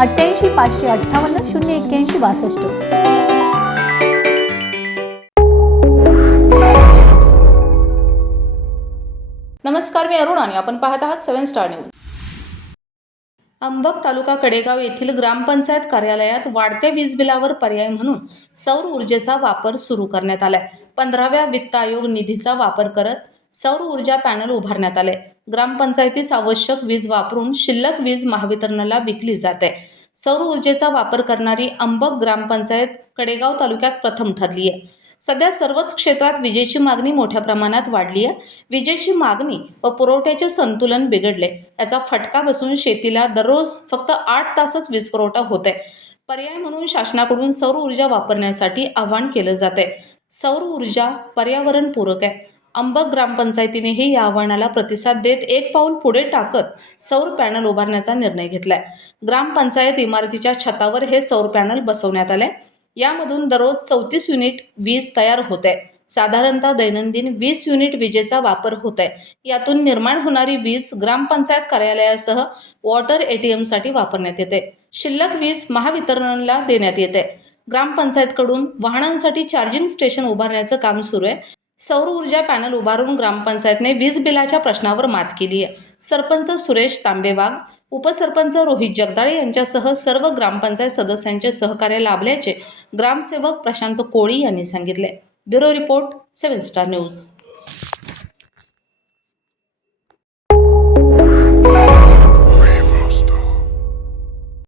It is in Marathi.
अठ्ठ्याऐंशी पाचशे अठ्ठावन्न शून्य एक्क्याऐंशी बासष्ट. नमस्कार मी अरुण आणि आपण पाहत आहात seven star news. Ambak taluka Kadegaon येथील ग्रामपंचायत कार्यालयात वाढत्या वीज बिलावर पर्याय म्हणून सौर ऊर्जेचा वापर सुरू करण्यात आलाय. पंधराव्या वित्त आयोग निधीचा वापर करत सौर ऊर्जा पॅनल उभारण्यात आले ग्रामपंचायतीस आवश्यक वीज वापरून शिल्लक वीज महावितरणाला विकली जाते. सौर ऊर्जेचा वापर करणारी अंबक ग्रामपंचायत कडेगाव तालुक्यात प्रथम ठरली आहे सध्या सर्वच क्षेत्रात विजेची मागणी मोठ्या प्रमाणात वाढली आहे विजेची मागणी व पुरवठ्याचे संतुलन बिघडले. याचा फटका बसून शेतीला दररोज फक्त आठ तासच वीज पुरवठा होत आहे पर्याय म्हणून शासनाकडून सौर ऊर्जा वापरण्यासाठी आवाहन केलं जाते सौर ऊर्जा पर्यावरणपूरक आहे. अंबक ग्रामपंचायतीनेही या आव्हानाला प्रतिसाद देत एक पाऊल पुढे टाकत सौर पॅनल उभारण्याचा निर्णय घेतलाय. ग्रामपंचायत इमारतीच्या छतावर हे सौर पॅनल बसवण्यात आले यामधून दररोज चौतीस युनिट वीज तयार होते साधारणतः दैनंदिन वीस युनिट विजेचा वापर होत आहे यातून निर्माण होणारी वीज ग्रामपंचायत कार्यालयासह वॉटर एटीएमसाठी वापरण्यात येते. शिल्लक वीज महावितरणला देण्यात येते. ग्रामपंचायतकडून वाहनांसाठी चार्जिंग स्टेशन उभारण्याचं काम सुरू आहे. सौर ऊर्जा पॅनल उभारून ग्रामपंचायतने वीज बिलाच्या प्रश्नावर मात केली आहे. सरपंच सुरेश तांबेवाग उपसरपंच रोहित जगदाळे यांच्यासह सर्व ग्रामपंचायत सदस्यांचे सहकार्य लाभल्याचे ग्रामसेवक प्रशांत कोळी यांनी सांगितले. Bureau report seven star news.